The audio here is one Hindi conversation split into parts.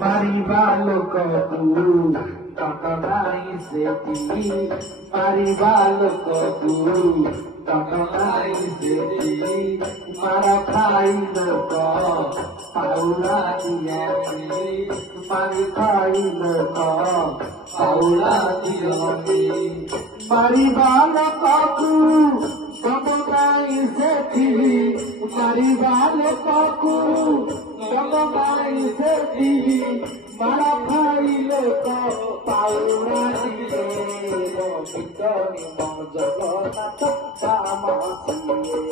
Mariba lokoku takanai seti Mariba lokoku takanai seti Marakai loko paula diani Marikai loko paula diani Mariba lokoku takanai seti Mariba lokoku takanai seti Marakai loko paula diani Momitoni Jagannath Damasiye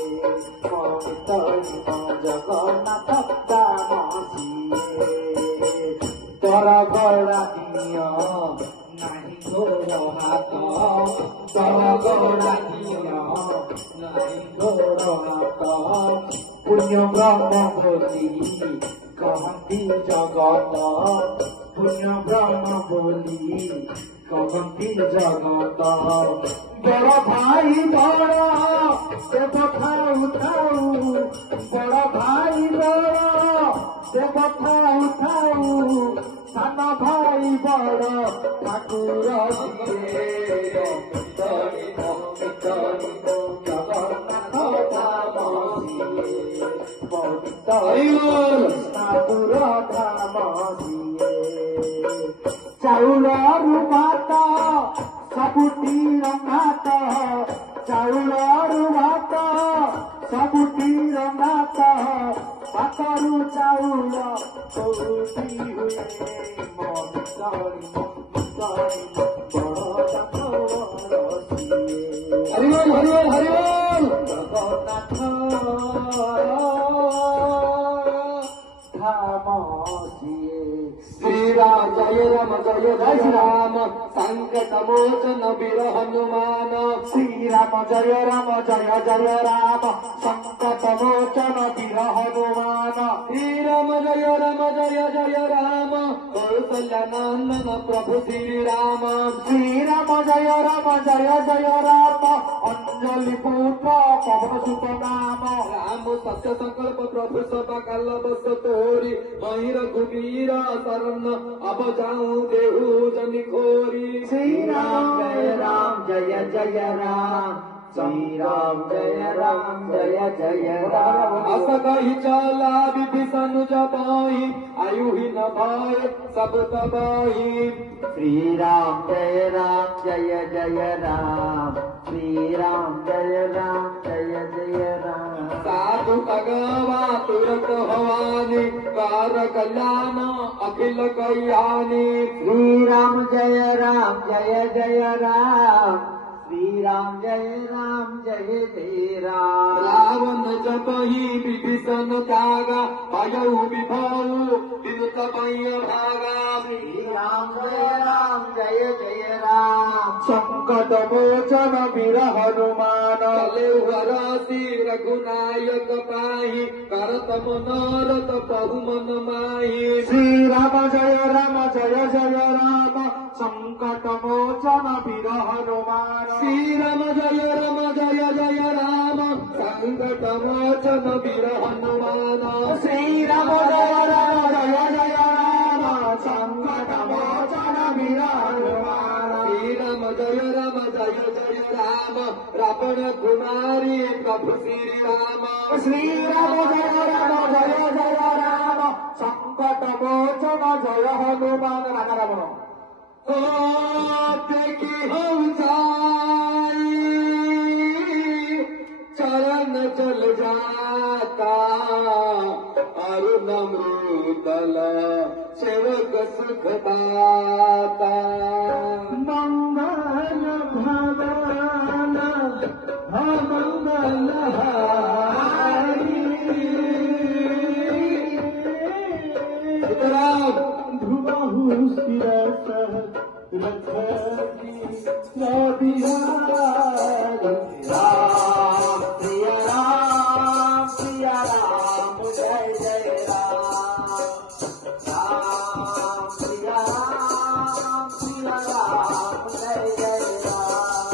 Momitoni Jagannath Damasiye Tora goda diya nahi gora hato Tora goda diya nahi gora hato Punya Brahma boli kahanti jagata Punya Brahma boli kahanti jagata Bada bhai bada se batha uthau Bada bhai bada se batha uthau Sana bhai bada Thakur diye Momitoni Jagannath Damasiye Momitoni Thakur Damasiye Chaularu mata sabuti rangata Chaularu mata sabuti rangata Pataru chaula sabuti huye Momitoni Momitoni bada Damasiye Haribol Haribol Haribol Jagannath Damasiye Shri Ram Jaya Ram Jaya Jaya Ram Sankat Mochana Veer Hanuman Shri Ram Jaya Ram Jaya Jaya Ram Sankat Mochana Veer Hanuman Shri Ram Jaya Ram Jaya Jaya Ram Kausalya Nandana Prabhu Shri Ram Shri Ram Jaya Ram Jaya Jaya Ram Anjali Putra Pavan Sutta Nama Ram Satya Sankalpa Prabhu Sabha Kala Basa Tori Mahira Kubira Sarana अब जाऊं देहू जन खोरी श्री राम जय जय राम श्री राम जय जय राम अस कही चला विभीषण जबाई आयु ही न भाई सब तबाही श्री राम जय जय राम श्री राम जय जय राम साधु भगवा तुरत भवानी कार कल्याण अखिल कल्याणी श्री राम जय जय राम श्री राम जय जय राम रावण जपहि विभीषण त्यागा भयउ विभऊ दिन तपय भागा श्री राम जय राम संकट मोचन वीर हनुमान चले हरसी रघुनायक पाहि करत मनोरथ बहुमन माहि श्री राम जय राम संकट मोचन वीर हनुमान श्री राम जय राम संकट मोचन वीर हनुमान श्री राम जय राम संकट मोचन वीर हनुमान श्री राम जय राम रावण कुमारी प्रभु श्री राम श्री राम जय राम संकट मोचन जय हनुमान राजा रावण देखी हम जाई चरण चल जाता अरुण मृतल सेवक सुख दाता मंगल भवन मंगल हारी ध्रुवहु शिरस रखी बिहारी राम सिया राम जय जय राम राम सिया राम जय जय राम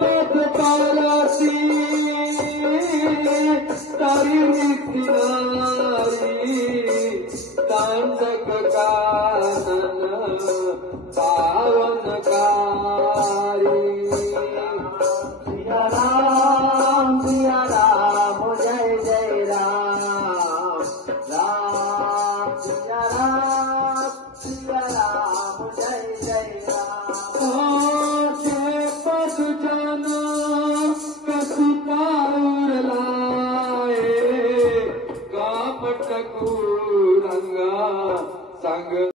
पद परसी पावनकारी सिया राम जय जय राम राम सिया राम जय जय राम पद जाना